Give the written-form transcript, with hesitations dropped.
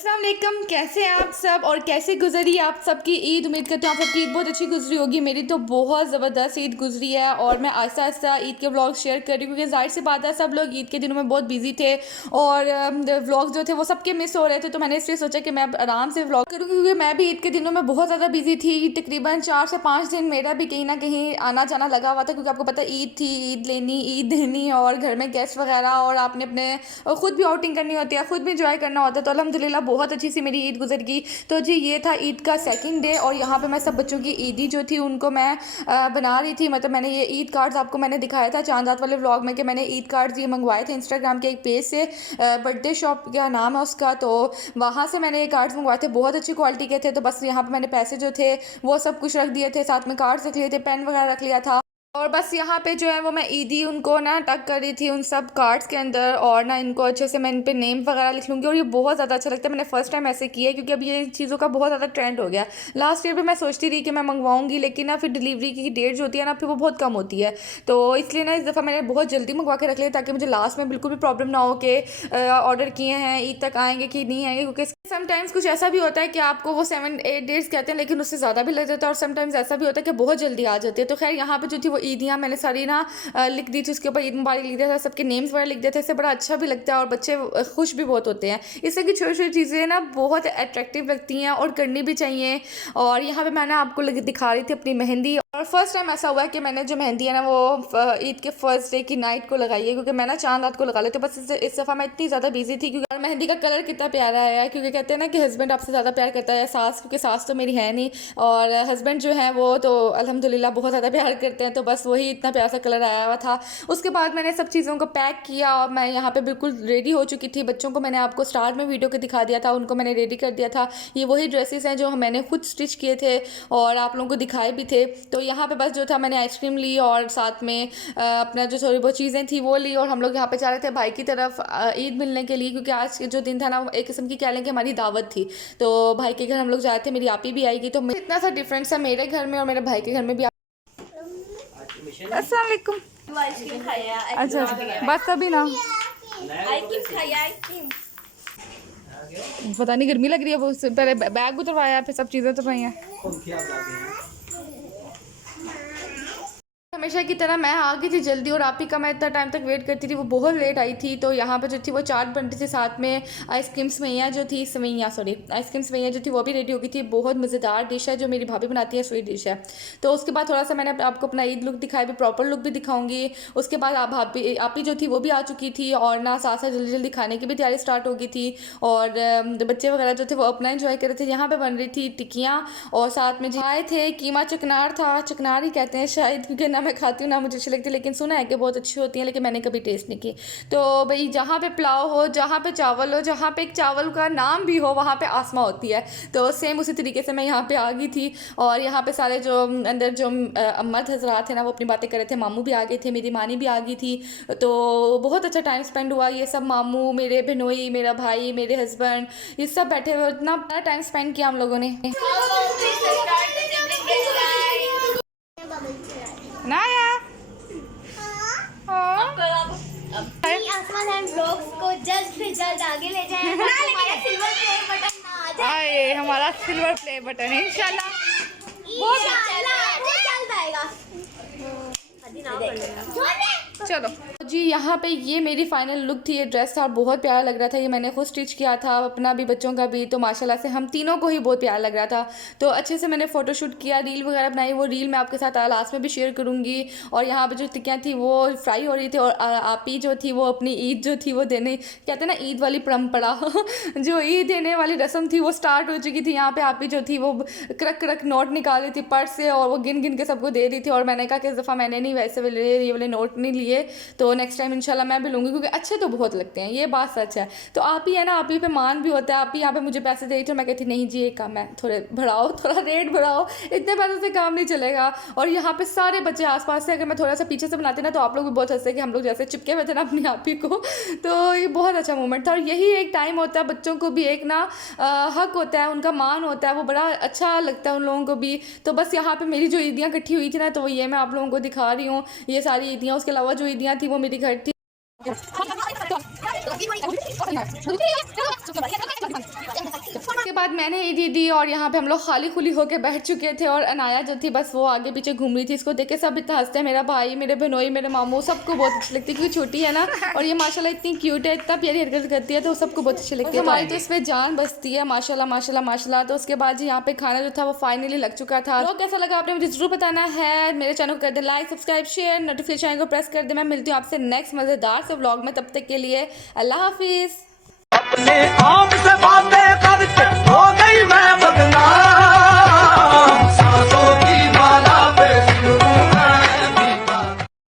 अस्सलाम वालेकुम, कैसे हैं आप सब और कैसे गुजरी आप सबकी ईद। उम्मीद करते हैं आप सबकी ईद बहुत अच्छी गुजरी होगी। मेरी तो बहुत ज़बरदस्त ईद गुजरी है और मैं आहिस्ता आहिस्ता ईद के व्लॉग शेयर कर रही हूँ क्योंकि जाहिर सी बात है सब लोग ईद के दिनों में बहुत बिजी थे और व्लॉग जो थे वो सबके मिस हो रहे थे। तो मैंने इसलिए सोचा कि मैं अब आराम से व्लॉग करूँ क्योंकि मैं भी ईद के दिनों में बहुत ज़्यादा बिजी थी। तकरीबन 4 से 5 दिन मेरा भी कहीं ना कहीं आना जाना लगा हुआ था क्योंकि आपको पता है ईद थी, ईद लेनी, ईद देनी और घर में गेस्ट वगैरह और आपने अपने खुद भी आउटिंग करनी होती है, खुद भी इंजॉय करना होता है। तो अल्हम्दुलिल्लाह बहुत अच्छी सी मेरी ईद गुजर गई। तो जी ये था ईद का सेकंड डे और यहाँ पे मैं सब बच्चों की ईदी जो थी उनको मैं बना रही थी। मतलब मैंने ये ईद कार्ड्स आपको मैंने दिखाया था चांद रात वाले व्लॉग में कि मैंने ईद कार्ड्स ये मंगवाए थे इंस्टाग्राम के एक पेज से, बर्थडे शॉप क्या नाम है उसका। तो वहाँ से मैंने ये कार्ड्स मंगवाए थे, बहुत अच्छी क्वालिटी के थे। तो बस यहाँ पर मैंने पैसे जो थे वो सब कुछ रख दिए थे, साथ में कार्ड्स रख लिए थे, पेन वगैरह रख लिया था और बस यहाँ पे जो है वो मैं ईदी उनको ना टक कर रही थी उन सब कार्ड्स के अंदर और ना इनको अच्छे से मैं इन पे नेम वगैरह लिख लूँगी। और ये बहुत ज़्यादा अच्छा लगता है, मैंने फर्स्ट टाइम ऐसे किया है क्योंकि अब ये चीज़ों का बहुत ज़्यादा ट्रेंड हो गया। लास्ट ईयर भी मैं सोचती रही कि मैं मंगवाऊंगी लेकिन ना फिर डिलीवरी की डेट जो होती है ना फिर वो बहुत कम होती है। तो इसलिए ना इस दफ़ा मैंने बहुत जल्दी मंगवा के रख लिया ताकि मुझे लास्ट में बिल्कुल भी प्रॉब्लम ना हो कि ऑर्डर किए हैं ईद तक आएंगे कि नहीं आएंगे। क्योंकि समटाइम्स कुछ ऐसा भी होता है कि आपको वो 7-8 डेज कहते हैं लेकिन उससे ज़्यादा भी लग जाता है और समटाइम्स ऐसा भी होता है कि बहुत जल्दी आ जाती है। तो खैर यहाँ पे जो थी वो ईदियाँ मैंने सारी ना लिख दी थी, उसके ऊपर ईद मुबारक लिख दिया था, सबके नेम्स वगैरह लिख दिए थे। इससे बड़ा अच्छा भी लगता है और बच्चे खुश भी बहुत होते हैं। इससे की छोटी छोटी चीज़ें ना बहुत अट्रैक्टिव लगती हैं और करनी भी चाहिए। और यहाँ पे मैंने आपको दिखा रही थी अपनी मेहंदी और फर्स्ट टाइम ऐसा हुआ है कि मैंने जो मेहंदी है ना वो ईद के फर्स्ट डे की नाइट को लगाई है क्योंकि मैं ना चांद रात को लगा लेती हूँ। बस इस दफ़ा मैं इतनी ज़्यादा बिजी थी क्योंकि मेहंदी का कलर कितना प्यारा आया है क्योंकि कहते हैं ना कि हस्बैंड आपसे ज़्यादा प्यार करता है सास, क्योंकि सास तो मेरी है नहीं और हस्बैंड जो है वो तो अल्हम्दुलिल्लाह बहुत ज़्यादा प्यार करते हैं। तो बस वही इतना प्यारा सा कलर आया हुआ था। उसके बाद मैंने सब चीज़ों को पैक किया और मैं यहाँ पे बिल्कुल रेडी हो चुकी थी। बच्चों को मैंने आपको स्टार्ट में वीडियो के दिखा दिया था, उनको मैंने रेडी कर दिया था। ये वही ड्रेसेस हैं जो मैंने खुद स्टिच किए थे और आप लोगों को दिखाए भी थे। तो यहाँ पे बस जो था मैंने आइसक्रीम ली और साथ में अपना जो थोड़ी बहुत चीज़ें थी वो ली और हम लोग यहाँ पे जा रहे थे भाई की तरफ ईद मिलने के लिए क्योंकि आज जो दिन था ना एक किस्म की कह लें कि हमारी दावत थी। तो भाई के घर हम लोग जा रहे थे, मेरी आपी भी आएगी। तो इतना सा डिफरेंस है मेरे घर में और मेरे भाई के घर में भी। अस्सलाम वालेकुम। आइसक्रीम खाया। अच्छा बस अभी ना आइसक्रीम खाया आइसक्रीम। पता नहीं गर्मी लग रही है वो पहले बैग उतरवाया फिर सब चीज़ें उतरवाई हैं। हमेशा की तरह मैं आ गई थी जल्दी और आपी का मैं इतना टाइम तक वेट करती थी, वो बहुत लेट आई थी। तो यहाँ पर जो थी वो चाट बन रही थी, साथ में आइसक्रीम सवैयाँ जो थी आइसक्रीम सवैयाँ जो थी वो भी रेडी हो गई थी। बहुत मज़ेदार डिश है जो मेरी भाभी बनाती है, स्वीट डिश है। तो उसके बाद थोड़ा सा मैंने आपको अपना ईद लुक दिखाया, भी प्रॉपर लुक भी दिखाऊंगी। उसके बाद भाभी आपी जो थी वो भी आ चुकी थी और ना साथ साथ जल्दी जल्दी खाने की भी तैयारी स्टार्ट हो गई थी और बच्चे वगैरह जो थे वो अपना इंजॉय कर रहे थे। यहाँ पर बन रही थी टिक्कियाँ और साथ में आए थे कीमा चकनार था, चकनार ही कहते हैं शायद क्योंकि ना मैं खाती हूँ ना मुझे अच्छी लगती, लेकिन सुना है कि बहुत अच्छी होती हैं लेकिन मैंने कभी टेस्ट नहीं की। तो भाई जहाँ पे पुलाव हो, जहाँ पे चावल हो, जहाँ पे एक चावल का नाम भी हो वहाँ पे आसमा होती है। तो सेम उसी तरीके से मैं यहाँ पे आ गई थी और यहाँ पे सारे जो अंदर जो मर्द हजरात थे ना वो अपनी बातें कर रहे थे। मामू भी आ गए थे, मेरी मानी भी आ गई थी। तो बहुत अच्छा टाइम स्पेंड हुआ। ये सब मामू, मेरे बहनोई, मेरा भाई, मेरे हस्बैंड, ये सब बैठे हुए, इतना बड़ा टाइम स्पेंड किया हम लोगों ने ना यार। आसमान एंड ब्लॉग्स को जल्द से जल्द आगे ले जाएं। हमारा सिल्वर प्ले बटन ना आ जाए। हमारा सिल्वर प्ले बटन इंशाल्लाह वो जल्द आएगा। चलो जी यहाँ पे ये मेरी फाइनल लुक थी। ये ड्रेस था और बहुत प्यारा लग रहा था। ये मैंने खुद स्टिच किया था, अपना भी बच्चों का भी। तो माशाल्लाह से हम तीनों को ही बहुत प्यारा लग रहा था। तो अच्छे से मैंने फ़ोटोशूट किया, रील वगैरह बनाई। वो रील मैं आपके साथ लास्ट में भी शेयर करूँगी। और यहाँ पे जो टिक्कियाँ थी वो फ्राई हो रही थी और आपी जो थी वो अपनी ईद जो थी वो देने, कहते हैं ना ईद वाली परम्परा जो ईद देने वाली रस्म थी वो स्टार्ट हो चुकी थी। यहाँ पर आपी जो थी वो क्रक क्रक नोट निकाल रही थी पर्स से और वो गिन गिन के सबको दे रही थी। और मैंने कहा कि इस दफ़ा मैंने नहीं वैसे ये वाले नोट नहीं लिए, तो नेक्स्ट टाइम इंशाल्लाह मैं भी लूँगी क्योंकि अच्छे तो बहुत लगते हैं, ये बात सच है। तो आप ही है ना, आप ही पे मान भी होता है। आप ही यहाँ पे मुझे पैसे दे रही थी, मैं कहती नहीं जी ये काम है, थोड़े बढ़ाओ, थोड़ा रेट बढ़ाओ, इतने पैसों से काम नहीं चलेगा। और यहाँ पे सारे बच्चे आसपास से, अगर मैं थोड़ा सा पीछे से बनाती ना तो आप लोग भी बहुत हंसते कि हम लोग जैसे चिपके हुए थे ना अपनी आप ही को। तो ये बहुत अच्छा मोमेंट था और यही एक टाइम होता है, बच्चों को भी एक ना हक होता है, उनका मान होता है, वो बड़ा अच्छा लगता है उन लोगों को भी। तो बस यहाँ पे मेरी जो ईदियाँ इकट्ठी हुई थी ना तो ये मैं आप लोगों को दिखा रही हूँ, ये सारी ईदियाँ। उसके अलावा जो ईदियाँ थी वो मेरी घर थी। बाद मैंने ईद दी और यहाँ पे हम लोग खाली खुली होके बैठ चुके थे और अनाया जो थी बस वो आगे पीछे घूम रही थी। इसको देख के सब इतना हंसते हैं, मेरा भाई, मेरे बहनोई, मेरे मामू, सबको बहुत अच्छी लगती है क्योंकि छोटी है ना और ये माशाल्लाह इतनी क्यूट है, इतना प्यारी हरकत करती है तो सबको बहुत अच्छी लगती है। हमारी तो इसमें जान बसती है माशाल्लाह माशाल्लाह माशाल्लाह। तो उसके बाद जी यहाँ पे खाना जो था वो फाइनली लग चुका था। तो कैसा लगा आपने मुझे जरूर बताना है। मेरे चैनल को कर they like, subscribe, share, notification को प्रेस कर दे। मैं मिलती हूँ आपसे नेक्स्ट मज़ेदार से व्लॉग में, तब तक के लिए अल्लाह हाफिज़।